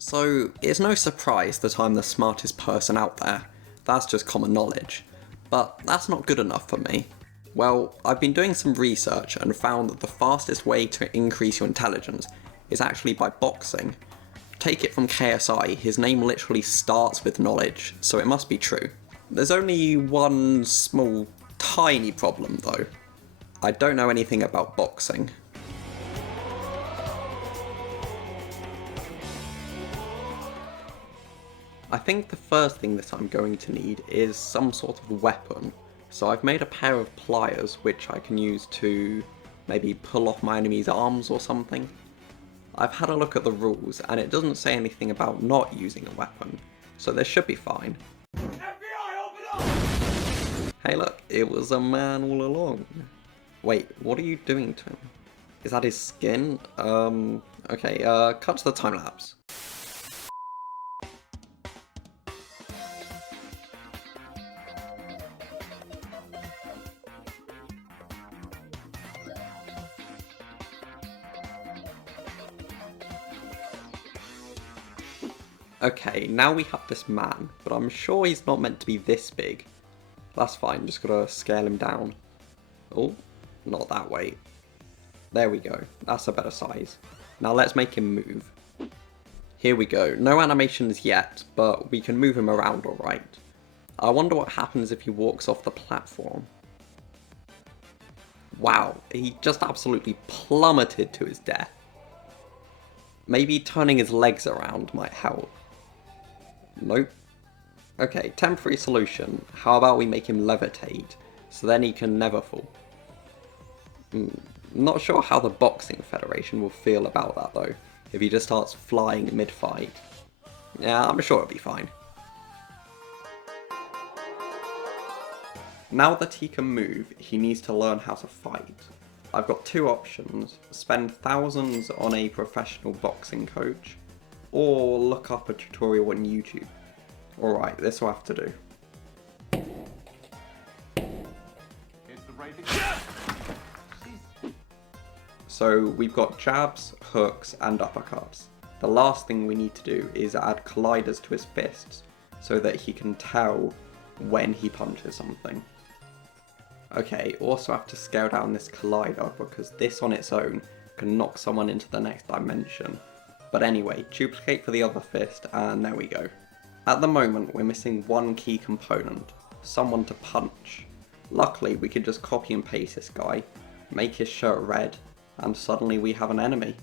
So, it's no surprise that I'm the smartest person out there. That's just common knowledge. But that's not good enough for me. Well, I've been doing some research and found that the fastest way to increase your intelligence is actually by boxing. Take it from KSI, his name literally starts with knowledge, so it must be true. There's only one small, tiny problem though. I don't know anything about boxing. I think the first thing that I'm going to need is some sort of weapon. So I've made a pair of pliers which I can use to maybe pull off my enemy's arms or something. I've had a look at the rules and it doesn't say anything about not using a weapon, so this should be fine. FBI, open up! Hey look, it was a man all along. Wait, what are you doing to him? Is that his skin? Okay, cut to the time lapse. Okay, now we have this man, but I'm sure he's not meant to be this big. That's fine, just gotta scale him down. Oh, not that way. There we go, that's a better size. Now let's make him move. Here we go, no animations yet, but we can move him around alright. I wonder what happens if he walks off the platform. Wow, he just absolutely plummeted to his death. Maybe turning his legs around might help. Nope. Okay, temporary solution. How about we make him levitate, so then he can never fall. Not sure how the Boxing Federation will feel about that though, if he just starts flying mid-fight. Yeah, I'm sure it'll be fine. Now that he can move, he needs to learn how to fight. I've got two options: spend thousands on a professional boxing coach, or look up a tutorial on YouTube. Alright, this will have to do. So we've got jabs, hooks and uppercuts. The last thing we need to do is add colliders to his fists, so that he can tell when he punches something. Okay, also have to scale down this collider because this on its own can knock someone into the next dimension. But anyway, duplicate for the other fist and there we go. At the moment we're missing one key component, someone to punch. Luckily we could just copy and paste this guy, make his shirt red, and suddenly we have an enemy.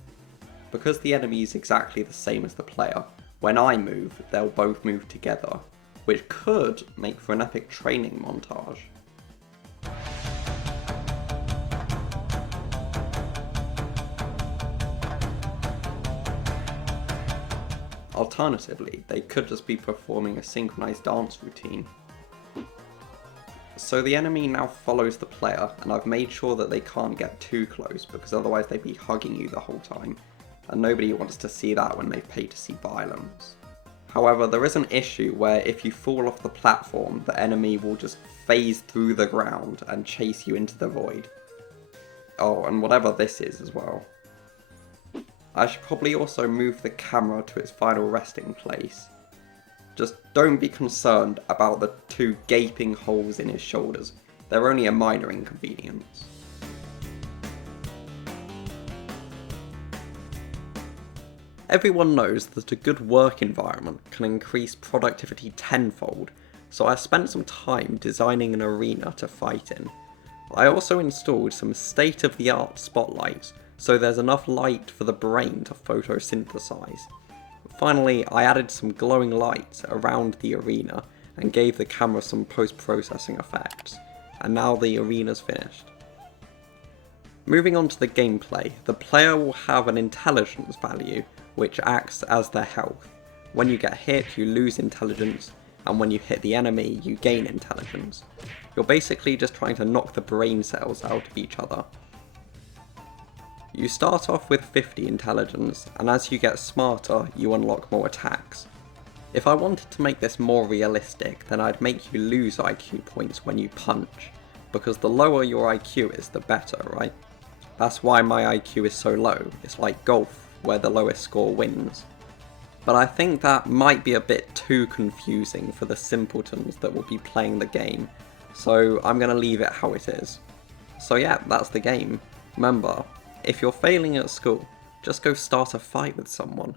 Because the enemy is exactly the same as the player, when I move they'll both move together, which could make for an epic training montage. Alternatively, they could just be performing a synchronized dance routine. So the enemy now follows the player, and I've made sure that they can't get too close because otherwise they'd be hugging you the whole time, and nobody wants to see that when they've paid to see violence. However, there is an issue where if you fall off the platform, the enemy will just phase through the ground and chase you into the void. Oh, and whatever this is as well. I should probably also move the camera to its final resting place. Just don't be concerned about the two gaping holes in his shoulders. They're only a minor inconvenience. Everyone knows that a good work environment can increase productivity tenfold, so I spent some time designing an arena to fight in. I also installed some state-of-the-art spotlights, so there's enough light for the brain to photosynthesize. Finally, I added some glowing lights around the arena and gave the camera some post-processing effects, and now the arena's finished. Moving on to the gameplay, the player will have an intelligence value which acts as their health. When you get hit, you lose intelligence, and when you hit the enemy, you gain intelligence. You're basically just trying to knock the brain cells out of each other. You start off with 50 intelligence, and as you get smarter, you unlock more attacks. If I wanted to make this more realistic, then I'd make you lose IQ points when you punch, because the lower your IQ is, the better, right? That's why my IQ is so low. It's like golf, where the lowest score wins. but I think that might be a bit too confusing for the simpletons that will be playing the game, so I'm going to leave it how it is. So yeah, that's the game. Remember, if you're failing at school, just go start a fight with someone.